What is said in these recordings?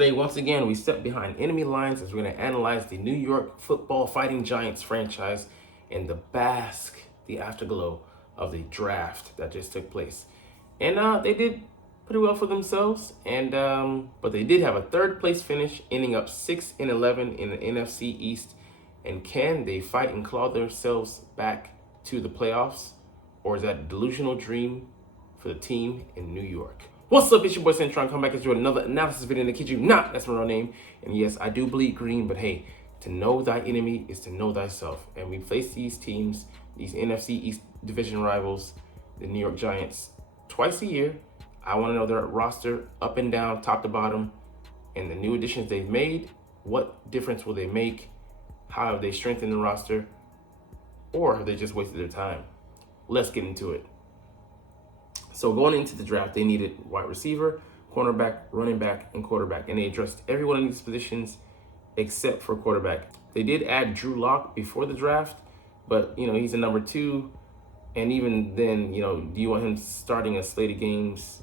Today, once again, we step behind enemy lines as we're going to analyze the New York Football Fighting Giants franchise and the afterglow of the draft that just took place. And they did pretty well for themselves, and but they did have a third place finish, ending up 6-11 in the NFC East. And can they fight and claw themselves back to the playoffs, or is that a delusional dream for the team in New York? What's up, it's your boy Cintron. Come back to another analysis video, and to kid you not, that's my real name. And yes, I do bleed green, but hey, to know thy enemy is to know thyself. And we face these teams, these NFC East division rivals, the New York Giants, twice a year. I want to know their roster up and down, top to bottom, and the new additions they've made. What difference will they make? How have they strengthened the roster? Or have they just wasted their time? Let's get into it. So going into the draft, they needed wide receiver, cornerback, running back, and quarterback. And they addressed every one of these positions except for quarterback. They did add Drew Lock before the draft, but he's a number 2. And even then, do you want him starting a slate of games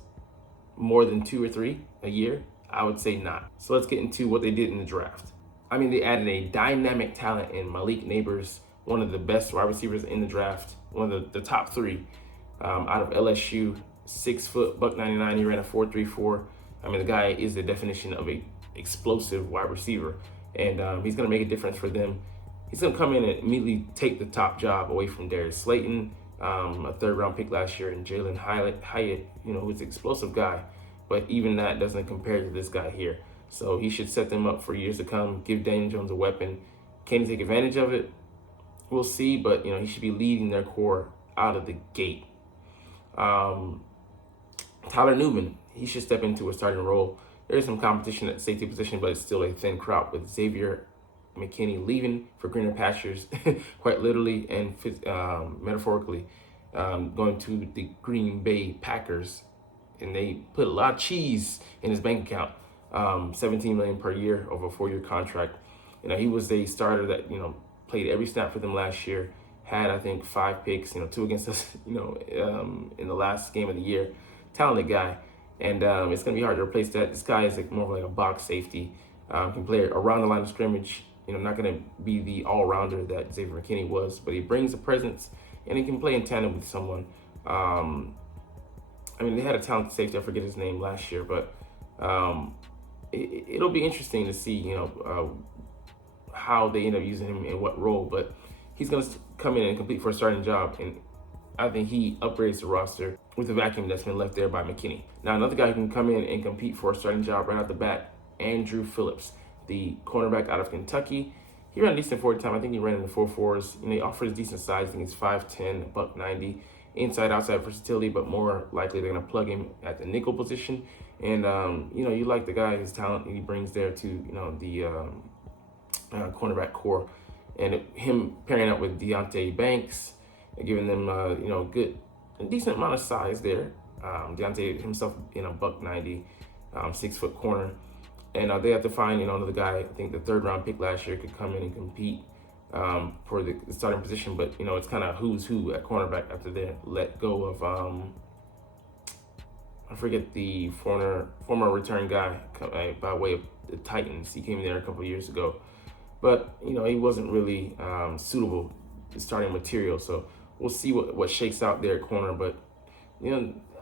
more than 2 or 3 a year? I would say not. So let's get into what they did in the draft. I mean, they added a dynamic talent in Malik Neighbors, one of the best wide receivers in the draft, one of the top 3 out of LSU, 6 foot, $199. He ran a 4.34. I mean, the guy is the definition of a explosive wide receiver, and he's going to make a difference for them. He's going to come in and immediately take the top job away from Darius Slayton, a 3rd-round pick last year, and Jalen Hyatt, who's an explosive guy, but even that doesn't compare to this guy here. So he should set them up for years to come, give Daniel Jones a weapon. Can he take advantage of it? We'll see, but he should be leading their core out of the gate. Tyler Newman, he should step into a starting role. There is some competition at the safety position, but it's still a thin crop with Xavier McKinney leaving for greener pastures, quite literally and metaphorically, going to the Green Bay Packers. And they put a lot of cheese in his bank account, $17 million per year over a 4-year contract. He was a starter that, played every snap for them last year. Had, I think, 5 picks, 2 against us, in the last game of the year. Talented guy. And it's going to be hard to replace that. This guy is more of like a box safety. Can play around the line of scrimmage. Not going to be the all-rounder that Xavier McKinney was, but he brings a presence, and he can play in tandem with someone. They had a talented safety. I forget his name last year, but it'll be interesting to see, how they end up using him in what role. But he's going to come in and compete for a starting job, and I think he upgrades the roster with the vacuum that's been left there by McKinney. Now, another guy who can come in and compete for a starting job right out the bat, Andrew Phillips, the cornerback out of Kentucky. He ran a decent 40 time. I think he ran in the 4.4s. He offers decent size. I think he's 5'10", $190. Inside, outside versatility, but more likely they're going to plug him at the nickel position. And, you like the guy, his talent he brings there to, the cornerback core. And him pairing up with Deonte Banks, giving them, a decent amount of size there. Deonte himself, $190, 6-foot corner. And they have to find, another guy. I think the 3rd-round pick last year could come in and compete for the starting position. But, it's kind of who's who at cornerback after they let go of, I forget the former return guy by way of the Titans. He came there a couple of years ago. But, he wasn't really suitable starting material. So we'll see what shakes out there at corner. But,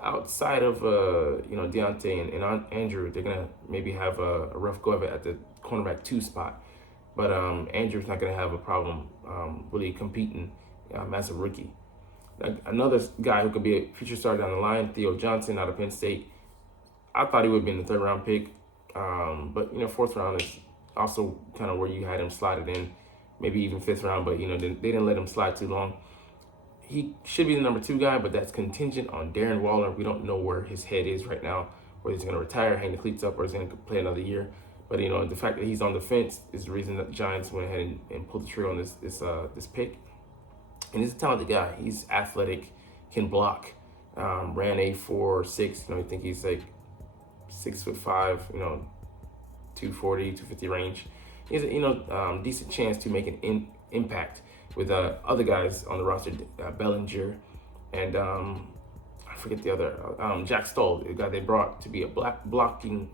outside of, Deonte and Andrew, they're going to maybe have a rough go of it at the cornerback 2 spot. But Andrew's not going to have a problem really competing as a rookie. Another guy who could be a future starter down the line, Theo Johnson out of Penn State. I thought he would have been the 3rd-round pick. But, 4th round is also kind of where you had him slotted in, maybe even 5th round. But, they didn't let him slide too long. He should be the number 2 guy, but that's contingent on Darren Waller. We don't know where his head is right now, whether he's going to retire, hang the cleats up, or he's going to play another year. But, the fact that he's on the fence is the reason that the Giants went ahead and pulled the trigger on this pick. And he's a talented guy. He's athletic, can block, ran a 4.6. I think he's like 6'5", 240, 250 range. He has a, decent chance to make an impact with other guys on the roster, Bellinger and I forget the other, Jack Stoll, the guy they brought to be a blocking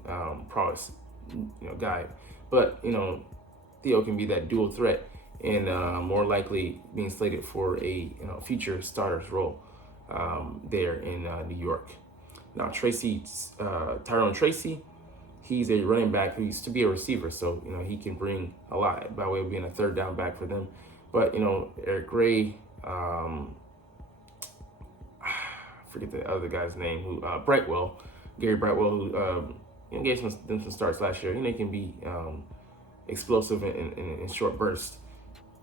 prowess. guy. But Theo can be that dual threat and more likely being slated for a future starter's role there in New York. Now Tyrone Tracy, he's a running back who used to be a receiver, so he can bring a lot by way of being a third down back for them. But Eric Gray, forget the other guy's name, who Gary Brightwell, who gave them some starts last year. He can be explosive in short bursts.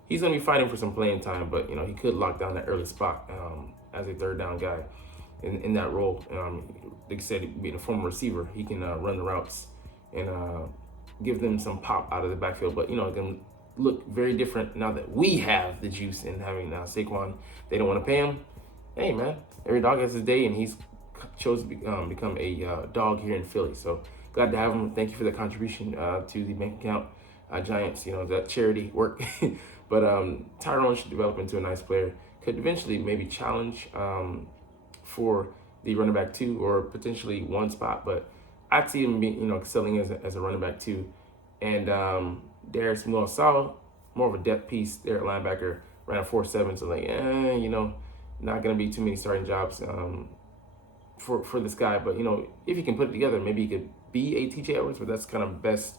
He's going to be fighting for some playing time, but he could lock down that early spot as a third down guy in that role. Like I said, being a former receiver, he can run the routes and give them some pop out of the backfield. But it can look very different now that we have the juice in having Saquon. They don't want to pay him. Hey man, every dog has his day, and he's chose to become a dog here in Philly. So glad to have him. Thank you for the contribution to the bank account, Giants. That charity work. But Tyrone should develop into a nice player. Could eventually maybe challenge for the running back 2 or potentially one spot. But I'd see him excelling as a running back 2. And Darius Muasau, more of a depth piece there at linebacker, ran a 4.7. So not going to be too many starting jobs for this guy. But if he can put it together, maybe he could be a TJ Edwards. But that's kind of best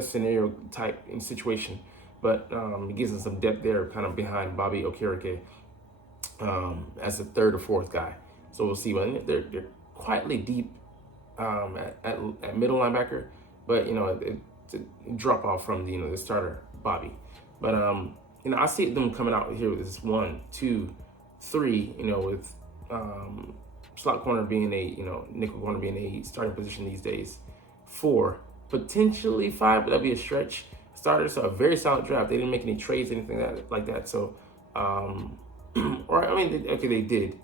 scenario type in situation. But it gives him some depth there, kind of behind Bobby Okereke as a third or fourth guy. So we'll see. When they're quietly deep at middle linebacker, but it's a drop off from the starter Bobby. But I see them coming out here with this 1, 2, 3. With slot corner being a nickel corner being a starting position these days. 4, potentially 5, but that'd be a stretch. Starters, so a very solid draft. They didn't make any trades, anything like that. So, they did.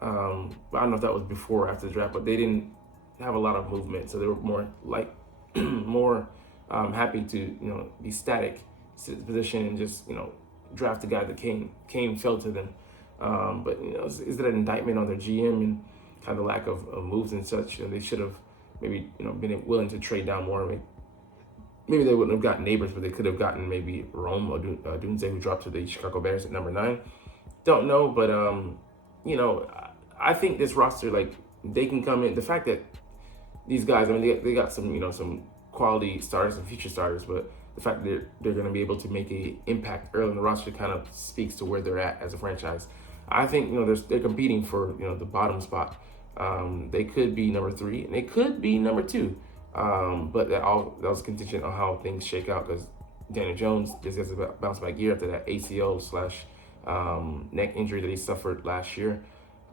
But I don't know if that was before or after the draft, but they didn't have a lot of movement. So they were more happy to be static, sit in position, and just draft a guy that came fell to them. But is that an indictment on their GM and kind of lack of moves and such? They should have maybe been willing to trade down more. Maybe they wouldn't have gotten Neighbors, but they could have gotten maybe Rome or Dunze, who dropped to the Chicago Bears at number 9. Don't know, but I think this roster, they can come in. The fact that these guys, they got some some quality starters and future starters, but the fact that they're going to be able to make an impact early in the roster kind of speaks to where they're at as a franchise. I think they're competing for the bottom spot. They could be number 3 and they could be number 2. But that was contingent on how things shake out, because Daniel Jones just has a bounce back year after that ACL / neck injury that he suffered last year.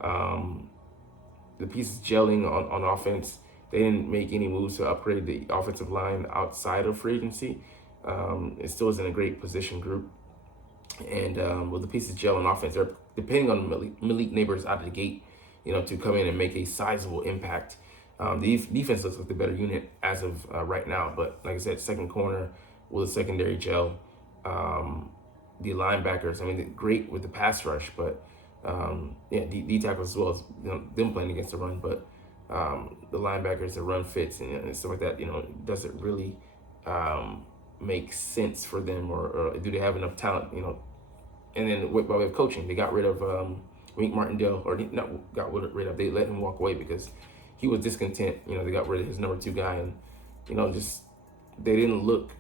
The pieces gelling on offense. They didn't make any moves to upgrade the offensive line outside of free agency. It still isn't a great position group. And with the pieces gel on offense, they're depending on Malik Neighbors out of the gate, to come in and make a sizable impact. The defense looks like the better unit as of right now. But like I said, second corner with a secondary gel. The linebackers, they're great with the pass rush, but D tackles as well as them playing against the run. But the linebackers, the run fits and stuff like that, doesn't really make sense for them, or do they have enough talent, And then by way of coaching, they got rid of Wink Martindale, or not got rid of, they let him walk away because he was discontent. They got rid of his number 2 guy, and they didn't look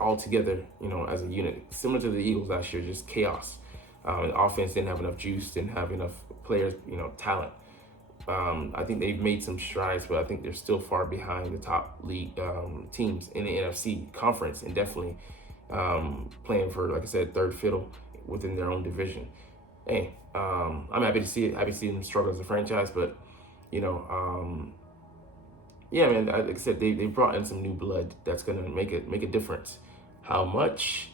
all together, as a unit. Similar to the Eagles last year, just chaos. The offense didn't have enough juice, didn't have enough players, talent. I think they've made some strides, but I think they're still far behind the top league teams in the NFC conference, and definitely playing for, like I said, third fiddle within their own division. Hey, I'm happy to see it. Happy to see them struggle as a franchise, but yeah, man. Like I said, they brought in some new blood that's gonna make a difference. How much?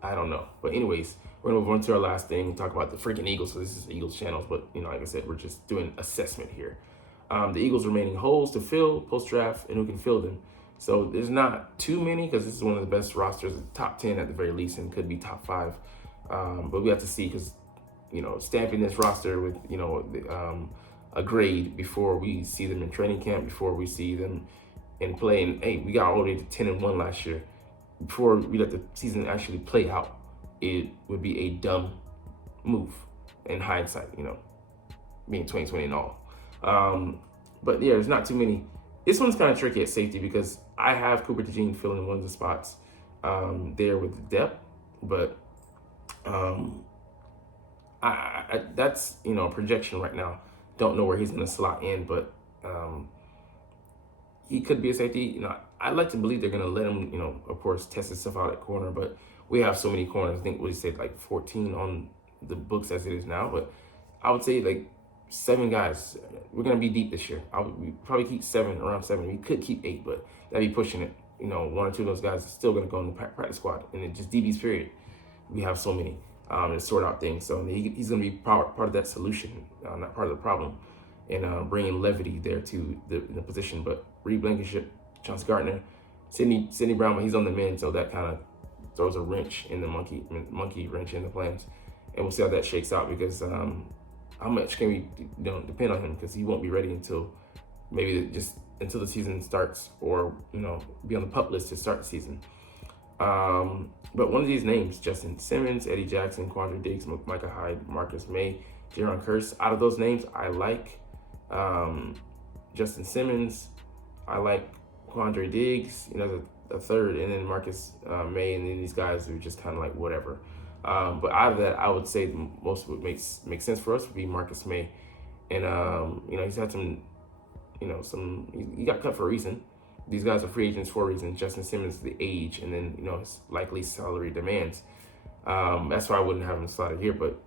I don't know. But anyways, we're gonna move on to our last thing and talk about the freaking Eagles. So this is the Eagles channels, but like I said, we're just doing assessment here. The Eagles remaining holes to fill post-draft and who can fill them. So there's not too many, because this is one of the best rosters, top 10 at the very least, and could be top 5. But we have to see, because stamping this roster with a grade before we see them in training camp, before we see them and play. And hey, we got all the way to 10-1 last year. Before we let the season actually play out, it would be a dumb move in hindsight, being 2020 and all. But yeah, there's not too many. This one's kind of tricky at safety because I have Cooper DeJean filling one of the spots there with the depth, but that's a projection right now. Don't know where he's going to slot in, but he could be a safety. I'd like to believe they're going to let him, of course, test himself out at corner, but we have so many corners. I think what he said, like 14 on the books as it is now, but I would say like 7 guys. We're going to be deep this year. We probably keep around 7. We could keep 8, but that'd be pushing it. 1 or 2 of those guys are still going to go in the practice squad, and it just DBs period. We have so many to sort out things. So he's going to be part of that solution, not part of the problem, and bringing levity there to the position. But Reed Blankenship, Chauncey Gardner, Sidney Brown, he's on the mend, so that kind of throws a wrench in the monkey wrench in the plans. And we'll see how that shakes out, because how much can we depend on him, because he won't be ready until maybe just until the season starts, or be on the PUP list to start the season. But one of these names, Justin Simmons, Eddie Jackson, Quandre Diggs, Micah Hyde, Marcus May, Jaron Kearse, out of those names, I like Justin Simmons. I like Quandre Diggs, the third, and then Marcus May, and then these guys are just kind of like whatever. But out of that, I would say the most would make sense for us would be Marcus May. And, he's had some, he got cut for a reason. These guys are free agents for a reason. Justin Simmons, the age, and then, his likely salary demands. That's why I wouldn't have him slotted here, but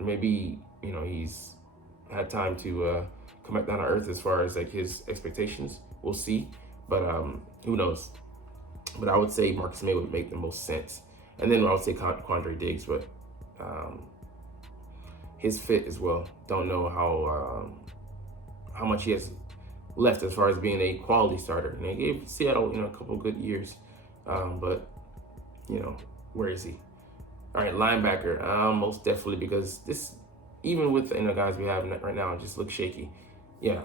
maybe, he's had time to come back down to earth as far as like his expectations. We'll see, but who knows? But I would say Marcus May would make the most sense. And then I would say Quandre Diggs, but his fit as well. Don't know how much he has left as far as being a quality starter. And they gave Seattle, a couple good years, but where is he? All right, linebacker, most definitely, because this, even with guys we have right now, it just looks shaky. Yeah,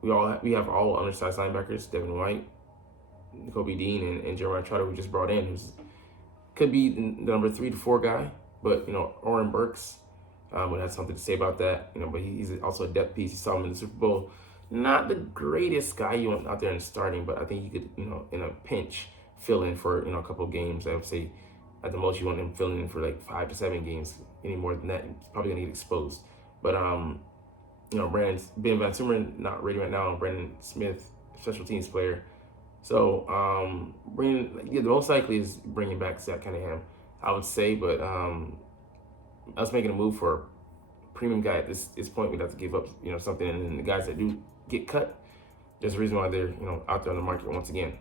we have all undersized linebackers: Devin White, Kobe Dean, and Jeremiah Trotter, we just brought in, who's could be the number 3 to 4 guy, but Oren Burks would have something to say about that. But he's also a depth piece. You saw him in the Super Bowl. Not the greatest guy you want out there in starting, but I think he could, in a pinch, fill in for a couple of games. I would say at the most you want him filling in for like 5 to 7 games. Any more than that, he's probably gonna get exposed. But Ben Van Sumeren not ready right now. Brandon Smith, special teams player. So the most likely is bringing back Zach Cunningham, I would say. But us making a move for a premium guy at this point, we'd have to give up something. And then the guys that do get cut, there's a reason why they're out there on the market once again.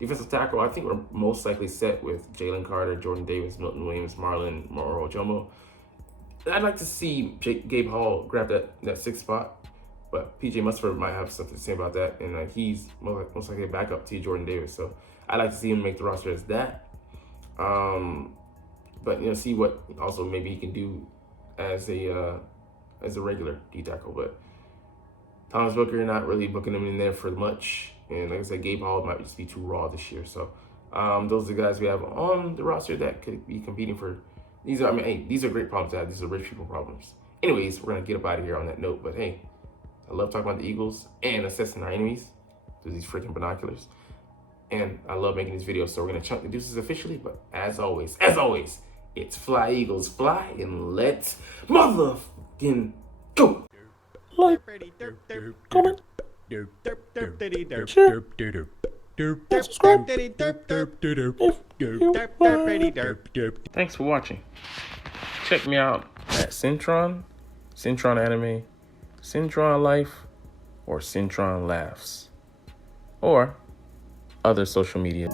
Defensive tackle, I think we're most likely set with Jalen Carter, Jordan Davis, Milton Williams, Marlon Moro Jomo. I'd like to see Gabe Hall grab that 6th spot, but PJ Musford might have something to say about that, and he's most likely a backup to Jordan Davis. So I'd like to see him make the roster as that. But see what also maybe he can do as a regular D tackle. But Thomas Booker, not really booking him in there for much. And like I said, Gabe Hall might just be too raw this year. So those are the guys we have on the roster that could be competing for. These are great problems to have. These are rich people problems. Anyways, we're going to get up out of here on that note. But hey, I love talking about the Eagles and assessing our enemies through these freaking binoculars. And I love making these videos. So we're going to chunk the deuces officially. But as always, it's Fly Eagles Fly, and let's motherfucking go. Like, comment, share, subscribe. Thanks for watching. Check me out at Cintron Anime, Cintron Life, or Cintron Laughs, or other social media.